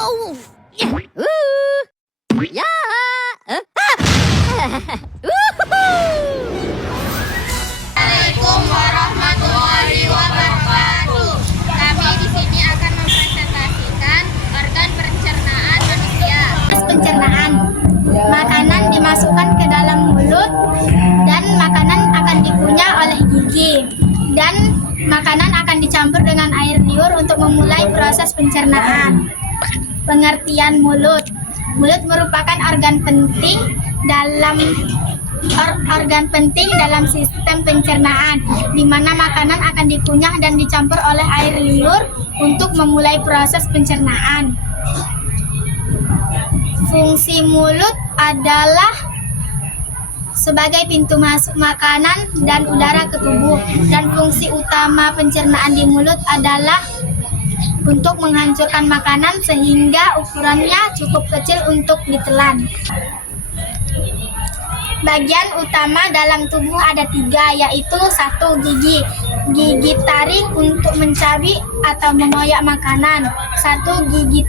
Oh. Ya. Assalamualaikum warahmatullahi wabarakatuh. Kami di sini akan mempresentasikan organ pencernaan manusia. Pencernaan, makanan dimasukkan ke dalam mulut dan makanan akan dikunyah oleh gigi dan makanan akan dicampur dengan air liur untuk memulai proses pencernaan. Pengertian mulut. Mulut merupakan organ penting dalam sistem pencernaan, di mana makanan akan dikunyah dan dicampur oleh air liur untuk memulai proses pencernaan. Fungsi mulut adalah sebagai pintu masuk makanan dan udara ke tubuh, dan fungsi utama pencernaan di mulut adalah untuk menghancurkan makanan sehingga ukurannya cukup kecil untuk ditelan. Bagian utama dalam tubuh ada 3, yaitu 1. Gigi. Gigi taring untuk mencabik atau mengoyak makanan. 1. Gigi.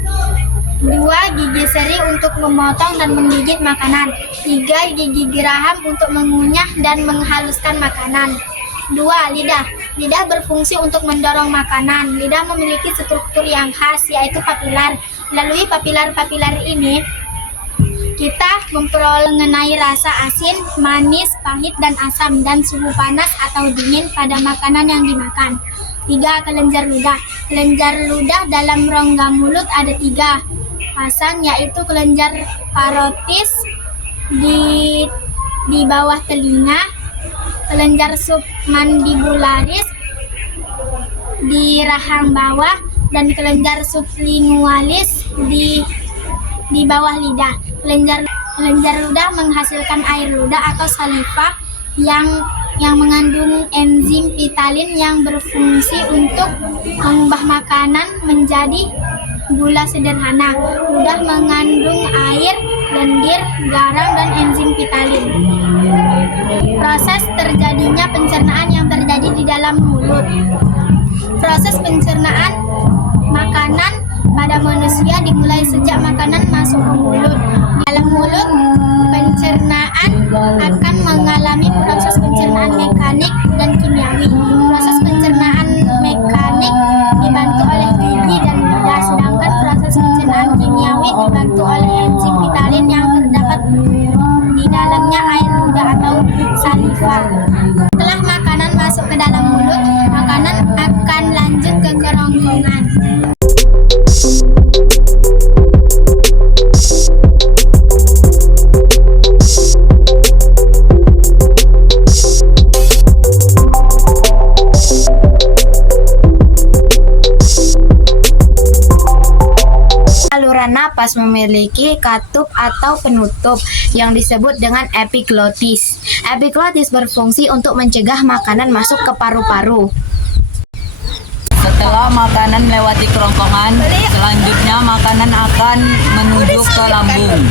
2. Gigi seri untuk memotong dan menggigit makanan. 3. Gigi geraham untuk mengunyah dan menghaluskan makanan. 2. Lidah. Lidah berfungsi untuk mendorong makanan. Lidah memiliki struktur yang khas, yaitu papilar. Melalui papilar-papilar ini, kita memperoleh mengenai rasa asin, manis, pahit, dan asam, dan suhu panas atau dingin pada makanan yang dimakan. 3. Kelenjar ludah. Kelenjar ludah dalam rongga mulut ada 3 pasang, yaitu kelenjar parotis di bawah telinga, kelenjar submandibularis di rahang bawah, dan kelenjar sublingualis di bawah lidah. Kelenjar ludah menghasilkan air ludah atau saliva yang mengandung enzim pitalin yang berfungsi untuk mengubah makanan menjadi gula sederhana. Ludah mengandung air, lendir, garam, dan enzim pitalin. Proses terjadinya pencernaan yang terjadi di dalam mulut. Proses pencernaan makanan pada manusia dimulai sejak makanan masuk ke mulut. Di dalam mulut, pencernaan akan mengalami proses pencernaan mekanik dan kimiawi. Proses pencernaan mekanik dibantu oleh gigi dan lidah, sedangkan proses pencernaan kimiawi dibantu oleh enzim pitalin yang terdapat di dalamnya air ludah atau saliva. Setelah makanan masuk ke dalam mulut, makanan akan lanjut ke kerongkongan. Saluran napas memiliki katup atau penutup yang disebut dengan epiglotis. Epiglotis berfungsi untuk mencegah makanan masuk ke paru-paru. Setelah makanan melewati kerongkongan, selanjutnya makanan akan menuju ke lambung.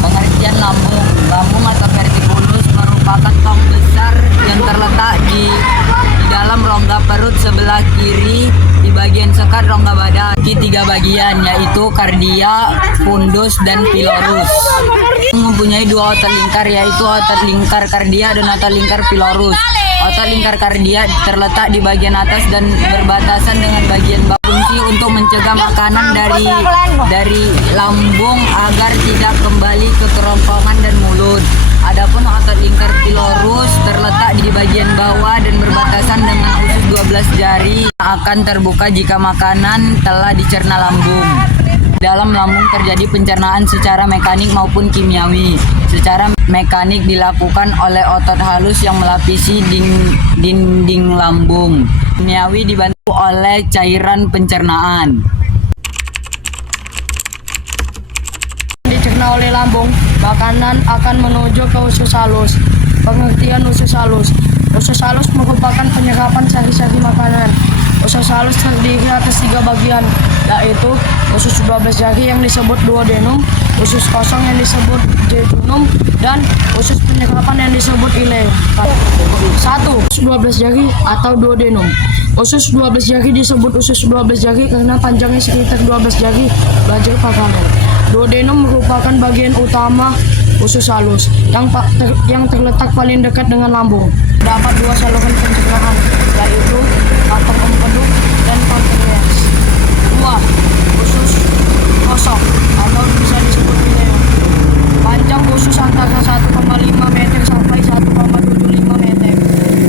Pengertian lambung. Lambung atau vertibulus merupakan tong besar yang terletak di dalam rongga perut sebelah kiri di bagian sekat rongga badan. Di 3 bagian, yaitu kardia, fundus, dan pilorus. Mempunyai 2 otot lingkar, yaitu otot lingkar kardia dan otot lingkar pilorus. Otot lingkar kardia terletak di bagian atas dan berbatasan dengan bagian bawah. Fungsi untuk mencegah makanan dari lambung agar tidak kembali ke kerongkongan dan mulut. Adapun otot lingkar pilorus terletak di bagian bawah dan berbatasan dengan usus 12 jari, akan terbuka jika makanan telah dicerna lambung. Dalam lambung terjadi pencernaan secara mekanik maupun kimiawi. Secara mekanik dilakukan oleh otot halus yang melapisi dinding lambung. Kimiawi dibantu oleh cairan pencernaan. Dicerna oleh lambung, makanan akan menuju ke usus halus. Pengertian usus halus. Usus halus merupakan penyerapan sari-sari makanan. Usus halus terdiri atas 3 bagian, yaitu usus 12 jari yang disebut duodenum, usus kosong yang disebut jejunum, dan usus penyerapan yang disebut ileum. 1. Usus 12 jari atau duodenum. Usus 12 jari disebut usus 12 jari karena panjangnya sekitar 12 jari belajar pakanan. Duodenum merupakan bagian utama usus halus yang terletak paling dekat dengan lambung. Terdapat dua saluran pencernaan, yaitu kantong empedu dan pankreas. 2. Usus kosong atau bisa disebut ileum. Panjang usus antara 1,5 meter sampai 1,75 meter.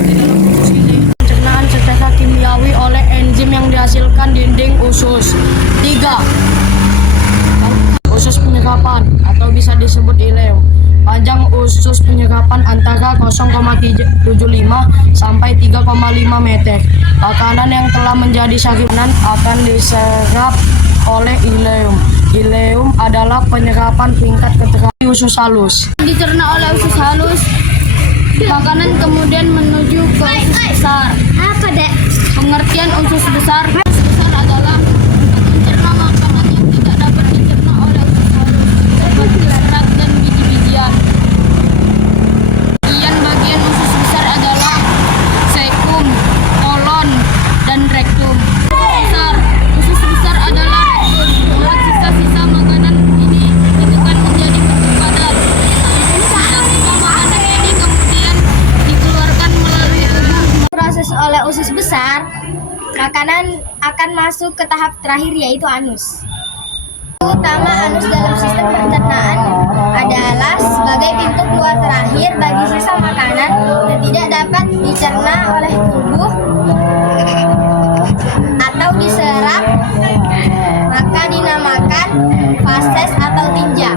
Di dalam usus ini, pencernaan secara kimiawi oleh enzim yang dihasilkan dinding usus. 3. Usus penyerapan atau bisa disebut ileum. Panjang usus penyerapan antara 0,75 sampai 3,5 meter. Makanan yang telah menjadi sarianan akan diserap oleh ileum. Ileum adalah penyerapan tingkat keterapan usus halus. Dicerna oleh usus halus, makanan kemudian menuju ke usus besar. Apa, Dek? Pengertian usus besar. Usus besar adalah mencerna makanan yang tidak dapat dicerna oleh usus halus, seperti serat dan biji-bijian. Bagian usus besar adalah cecum, kolon, dan rektum. Usus besar adalah rektum. Membuat sisa-sisa makanan ini ditekan menjadi bentuk padat. Sisa-sisa makanan ini kemudian dikeluarkan melalui tubuh. Proses oleh usus besar, makanan akan masuk ke tahap terakhir yaitu anus. Utama anus dalam sistem pencernaan adalah sebagai pintu keluar terakhir bagi sisa makanan yang tidak dapat dicerna oleh tubuh atau diserap, maka dinamakan fases atau tinja.